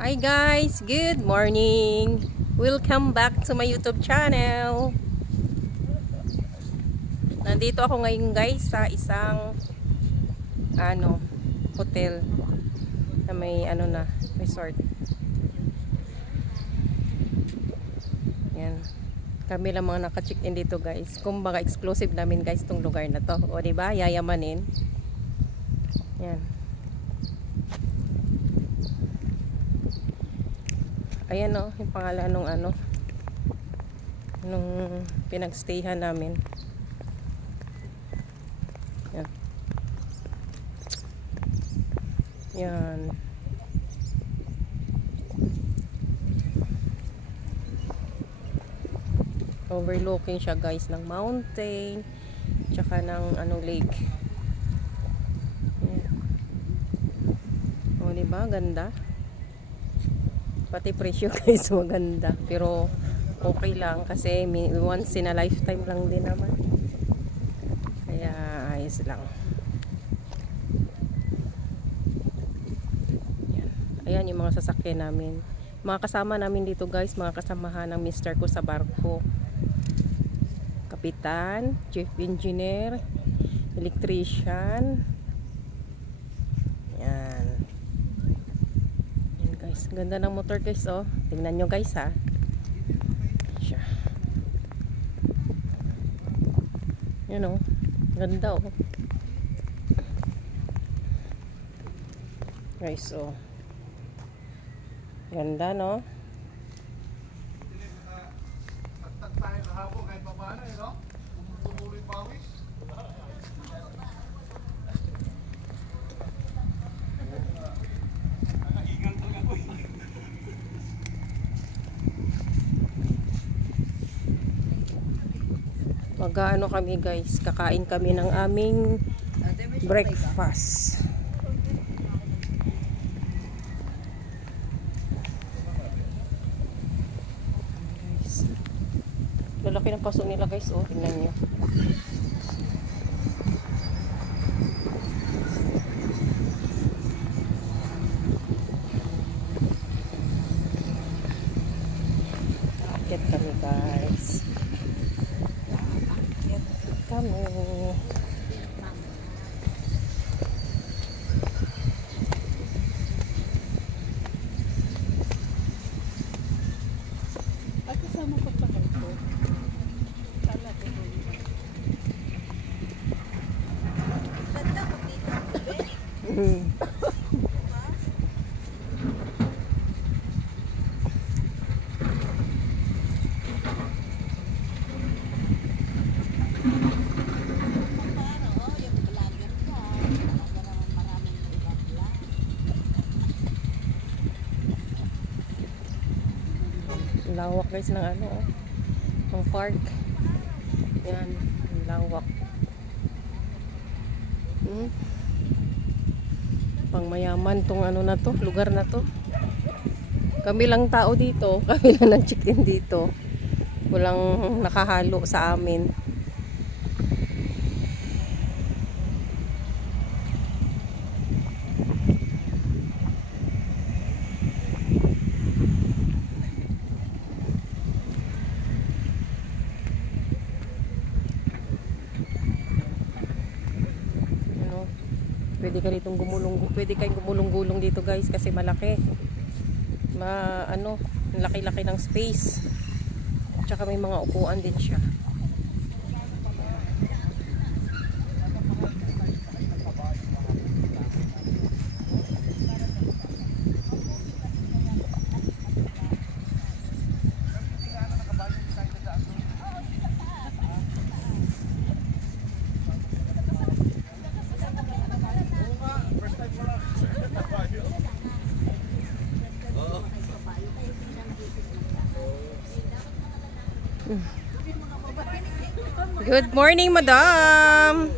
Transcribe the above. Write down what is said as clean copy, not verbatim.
Hi guys, good morning. Welcome back to my YouTube channel. Nandito ako ngayon guys sa isang hotel na may resort. Yan. Kami lang mga naka-check-in dito guys. Kumbaga exclusive namin guys tong lugar na to. O diba? Yayamanin. Yan. Ayan o, yung pangalan nung pinagstayhan namin. Yan. Yan. Overlooking siya guys ng mountain, tsaka ng lake. Yan. O diba, ganda. Pati presyo guys maganda, pero okay lang kasi once in a lifetime lang din naman, kaya ayos lang. Ayan yung mga sasakyan namin, mga kasama namin dito guys, mga kasamahan ng mister ko sa barko. Kapitan, chief engineer, electrician. Ganda ng motor guys, oh. Tingnan nyo guys ha. Siya. Yan oh. Ganda oh. Guys, oh. Ganda no. Mag-ano kami guys, kakain kami ng aming breakfast. Guys, lalaki ng paso nila guys, oh, tingnan nyo. Akit kami guys. Kami. At kasama pa pa ito. Kala ko doon. Ganda ko dito. Lawak guys ng ng park. Yan, lawak. Pangmayaman tong na to, lugar na to. Kami lang tao dito, kami lang nag-check-in dito. Walang nakahalo sa amin. Pwede ka ditong pwede kayong gumulong-gulong dito guys kasi malaki. Laki-laki ng space. Tsaka may mga upuan din siya. Good morning, madam.